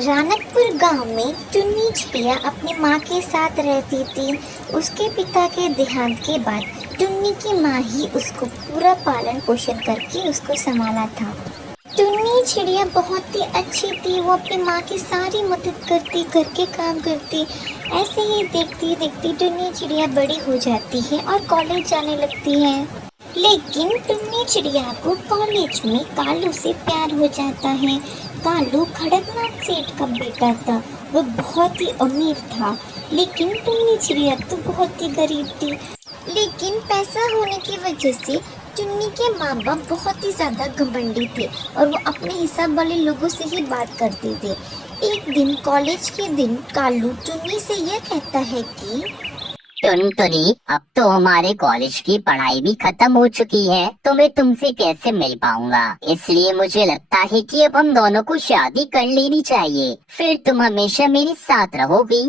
रानकपुर गांव में टुन्नी चिड़िया अपनी माँ के साथ रहती थी। उसके पिता के देहांत के बाद टुन्नी की माँ ही उसको पूरा पालन पोषण करके उसको संभाला था। टुन्नी चिड़िया बहुत ही अच्छी थी। वो अपनी माँ की सारी मदद करती, घर के काम करती। ऐसे ही देखती देखती टुन्नी चिड़िया बड़ी हो जाती है और कॉलेज जाने लगती है। लेकिन टुन्नी चिड़िया को कॉलेज में कालू से प्यार हो जाता है। कालू खड़कनाथ सेठ का बेटा था। वह बहुत ही अमीर था, लेकिन टुन्नी चिड़िया तो बहुत ही गरीब थी। लेकिन पैसा होने की वजह से टुन्नी के माँ बाप बहुत ही ज्यादा घमंडी थे और वो अपने हिसाब वाले लोगों से ही बात करते थे। एक दिन कॉलेज के दिन कालू टुन्नी से यह कहता है कि टुनटुनी, अब तो हमारे कॉलेज की पढ़ाई भी खत्म हो चुकी है, तो मैं तुमसे कैसे मिल पाऊंगा। इसलिए मुझे लगता है कि अब हम दोनों को शादी कर लेनी चाहिए, फिर तुम हमेशा मेरे साथ रहोगी।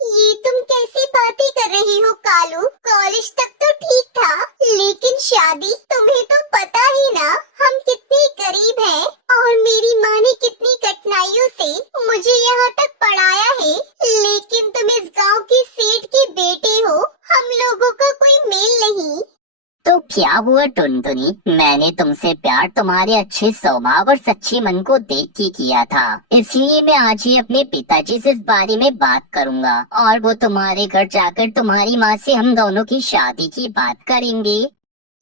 ये तुम कैसी बातें कर रही हो कालू? कॉलेज तक तो ठीक था, लेकिन शादी? तुम्हें तो पता ही ना हम कितने गरीब हैं और मेरी माँ ने कितनी कठिनाइयों से मुझे यहाँ तक पढ़ाया है। लेकिन तुम इस गांव के सेठ के बेटे हो, हम लोगों का कोई मेल नहीं। तो क्या हुआ टुनटुनी, मैंने तुमसे प्यार तुम्हारे अच्छे स्वभाव और सच्चे मन को देख के किया था। इसलिए मैं आज ही अपने पिताजी से इस बारे में बात करूंगा और वो तुम्हारे घर जाकर तुम्हारी माँ से हम दोनों की शादी की बात करेंगे।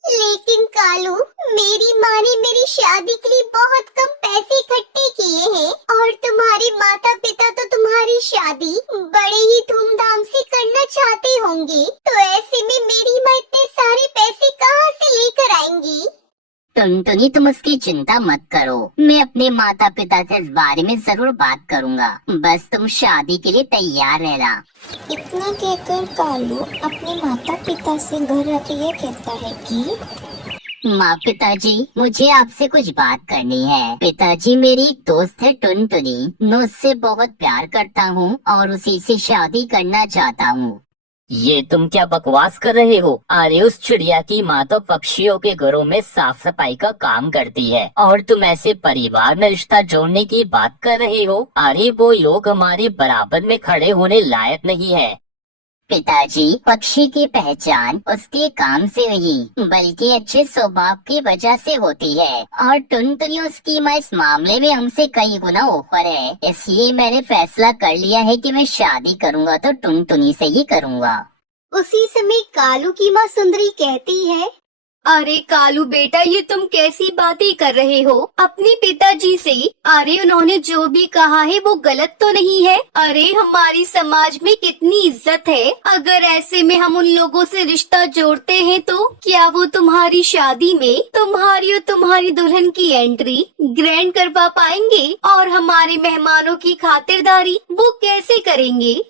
लेकिन कालू, मेरी माँ ने मेरी शादी के लिए बहुत कम पैसे इकट्ठे किए हैं और तुम्हारे माता पिता तो तुम्हारी शादी बड़े ही धूमधाम से करना चाहते होंगे। तो ऐसे में मेरी माँ इतने सारे पैसे कहाँ से लेकर आएंगी? टुनटुनी, तुम उसकी चिंता मत करो, मैं अपने माता पिता से इस बारे में जरूर बात करूंगा। बस तुम शादी के लिए तैयार रहना। इतना कहकर कालू अपने माता पिता से घर आके यह कहता है कि माँ पिताजी, मुझे आपसे कुछ बात करनी है। पिताजी, मेरी एक दोस्त है टुनटुनी, मैं उससे बहुत प्यार करता हूँ और उसी से शादी करना चाहता हूँ। ये तुम क्या बकवास कर रहे हो? अरे उस चिड़िया की माँ तो पक्षियों के घरों में साफ सफाई का काम करती है और तुम ऐसे परिवार में रिश्ता जोड़ने की बात कर रहे हो? अरे वो लोग हमारे बराबर में खड़े होने लायक नहीं है। पिताजी, पक्षी की पहचान उसके काम से नहीं बल्कि अच्छे स्वभाव की वजह से होती है और टुनटुनी उसकी माँ इस मामले में हमसे कई गुना ऊपर है। इसलिए मैंने फैसला कर लिया है कि मैं शादी करूंगा तो टुनटुनी से ही करूंगा। उसी समय कालू की माँ सुंदरी कहती है, अरे कालू बेटा, ये तुम कैसी बातें कर रहे हो अपने पिताजी से? अरे उन्होंने जो भी कहा है वो गलत तो नहीं है। अरे हमारी समाज में कितनी इज्जत है, अगर ऐसे में हम उन लोगों से रिश्ता जोड़ते हैं तो क्या वो तुम्हारी शादी में तुम्हारी और तुम्हारी दुल्हन की एंट्री ग्रैंड करवा पाएंगे? और हमारे मेहमानों की खातिरदारी वो कैसे करेंगे?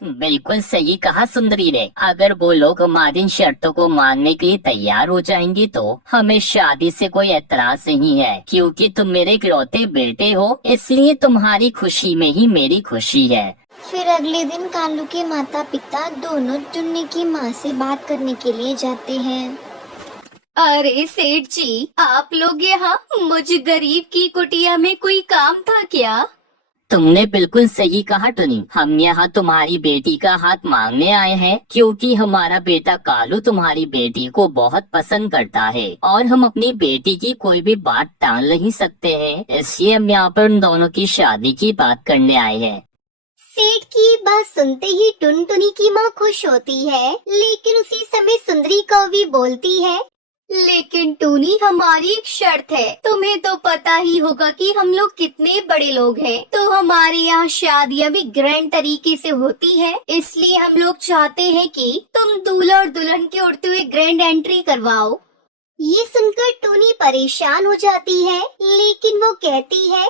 बिल्कुल सही कहा सुंदरी ने। अगर वो लोग हमारी इन शर्तों को मानने के लिए तैयार हो जाएंगे तो हमें शादी से कोई एतराज नहीं है, क्योंकि तुम मेरे इकलौते बेटे हो, इसलिए तुम्हारी खुशी में ही मेरी खुशी है। फिर अगले दिन कालू के माता पिता दोनों टुन्नी की माँ से बात करने के लिए जाते हैं। अरे सेठ जी, आप लोग यहाँ? मुझे गरीब की कुटिया में कोई काम था क्या? तुमने बिल्कुल सही कहा टुनी, हम यहाँ तुम्हारी बेटी का हाथ मांगने आए हैं, क्योंकि हमारा बेटा कालू तुम्हारी बेटी को बहुत पसंद करता है और हम अपनी बेटी की कोई भी बात टाल नहीं सकते हैं। इसलिए हम यहाँ पर उन दोनों की शादी की बात करने आए हैं। सेठ की बात सुनते ही टुनटुनी की माँ खुश होती है, लेकिन उसी समय सुंदरी कौवी बोलती है, लेकिन टूनी, हमारी एक शर्त है। तुम्हें तो पता ही होगा कि हम लोग कितने बड़े लोग हैं, तो हमारे यहाँ शादियाँ भी ग्रैंड तरीके से होती है। इसलिए हम लोग चाहते हैं कि तुम दूल्हा और दुल्हन के उड़ते हुए ग्रैंड एंट्री करवाओ। ये सुनकर टूनी परेशान हो जाती है, लेकिन वो कहती है,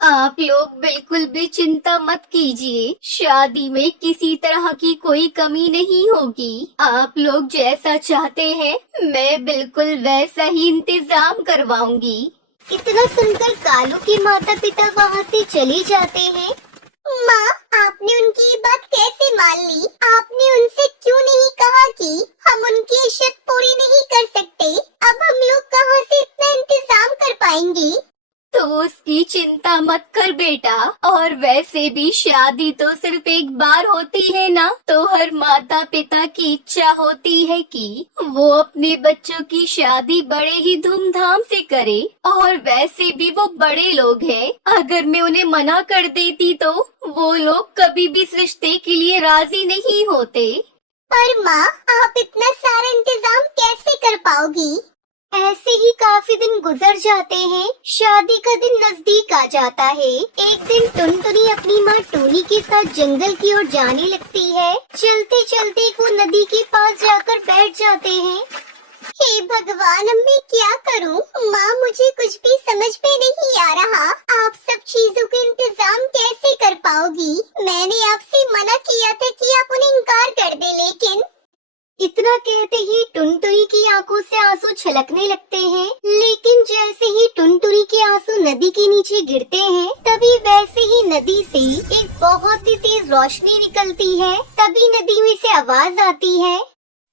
आप लोग बिल्कुल भी चिंता मत कीजिए, शादी में किसी तरह की कोई कमी नहीं होगी। आप लोग जैसा चाहते हैं मैं बिल्कुल वैसा ही इंतजाम करवाऊंगी। इतना सुनकर कालू के माता पिता वहाँ से चले जाते हैं। माँ, आपने उनकी ये बात कैसे मान ली? आपने उनसे क्यों नहीं कहा कि हम उनकी शर्त पूरी नहीं कर सकते? अब हम लोग कहाँ से इतना इंतजाम कर पाएंगे? तो उसकी चिंता मत कर बेटा। और वैसे भी शादी तो सिर्फ एक बार होती है ना, तो हर माता पिता की इच्छा होती है कि वो अपने बच्चों की शादी बड़े ही धूमधाम से करे। और वैसे भी वो बड़े लोग हैं, अगर मैं उन्हें मना कर देती तो वो लोग कभी भी इस रिश्ते के लिए राजी नहीं होते। पर माँ, आप इतना सारा इंतजाम कैसे कर पाओगी? ऐसे ही काफी दिन गुजर जाते हैं। शादी का दिन नजदीक आ जाता है। एक दिन टुनटुनी अपनी माँ टूनी के साथ जंगल की ओर जाने लगती है। चलते चलते वो नदी के पास जाकर बैठ जाते हैं। हे भगवान, अब मैं क्या करूं? माँ, मुझे कुछ भी समझ में नहीं आ रहा। आप सब चीजों का इंतजाम कैसे कर पाओगी? मैंने आपसे मना किया था कि आप उन्हें इनकार कर दे, लेकिन इतना कहते ही टुनटुनी की आंखों से आंसू छलकने लगते हैं। लेकिन जैसे ही टुनटुनी के आंसू नदी के नीचे गिरते हैं, तभी वैसे ही नदी से एक बहुत ही तेज रोशनी निकलती है। तभी नदी में से आवाज आती है,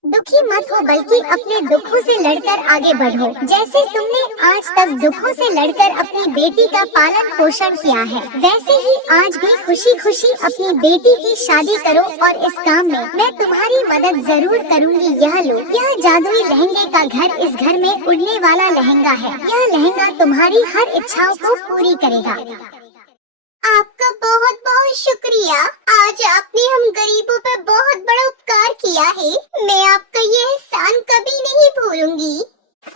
दुखी मत हो, बल्कि अपने दुखों से लड़कर आगे बढ़ो। जैसे तुमने आज तक दुखों से लड़कर अपनी बेटी का पालन पोषण किया है, वैसे ही आज भी खुशी खुशी अपनी बेटी की शादी करो। और इस काम में मैं तुम्हारी मदद जरूर करूंगी। यह लो, यह जादुई लहंगे का घर इस घर में उड़ने वाला लहंगा है। यह लहंगा तुम्हारी हर इच्छाओं को पूरी करेगा। आपका बहुत बहुत शुक्रिया। आज आपने हम गरीबों पर बहुत बड़ा उपकार किया है। मैं आपका ये एहसान कभी नहीं भूलूंगी।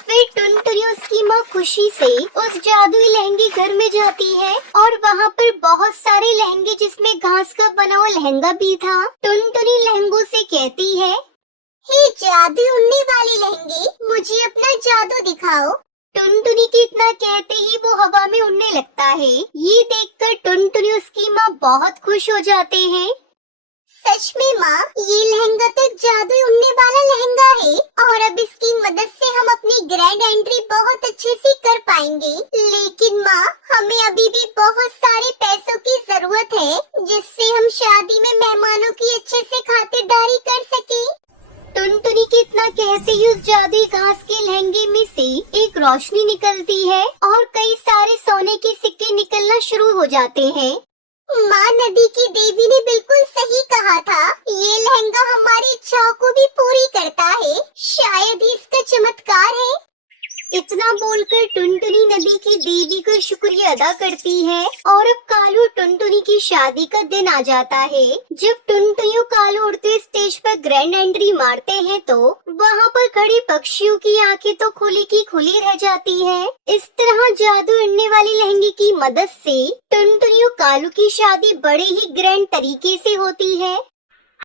फिर टुनटुनी उसकी माँ खुशी से उस जादुई लहंगे घर में जाती है और वहाँ पर बहुत सारे लहंगे जिसमें घास का बना हुआ लहंगा भी था। टुनटुनी लहंगों से कहती है, हे जादू उड़ने वाले लहंगे, मुझे अपना जादू दिखाओ। टुनटुनी के इतना कहते ही वो हवा में उड़ने लगता है। ये देखकर टुनटुनी उसकी माँ बहुत खुश हो जाते हैं। सच में माँ, ये लहंगा तो जादू उड़ने वाला लहंगा है और अब इसकी मदद से हम अपनी ग्रैंड एंट्री बहुत अच्छे से कर पाएंगे। लेकिन माँ, हमें अभी भी बहुत सारे पैसों की जरूरत है, जिससे हम शादी में मेहमानों की अच्छे से खातिरदारी कर सके। टुनटुनी के इतना कहते ही उस जादुई घास के लहंगे में से एक रोशनी निकलती है और कई सारे सोने के सिक्के निकलना शुरू हो जाते हैं। माँ, नदी की देवी ने बिल्कुल सही कहा था। ये लहंगा हमारी इच्छाओं को भी पूरी करता है। शायद ही इसका चमत्कार है। इतना बोलकर टुनटुनी नदी की देवी का शुक्रिया अदा करती है। और अब कालू टुनटुनी की शादी का दिन आ जाता है। जब टुनटुनी और कालू उड़ते स्टेज पर ग्रैंड एंट्री मारते हैं तो वहाँ पर खड़े पक्षियों की आंखें तो खुली की खुली रह जाती है। इस तरह जादू उड़ने वाले लहंगे की मदद से टुनटुनी और कालू की शादी बड़े ही ग्रैंड तरीके से होती है।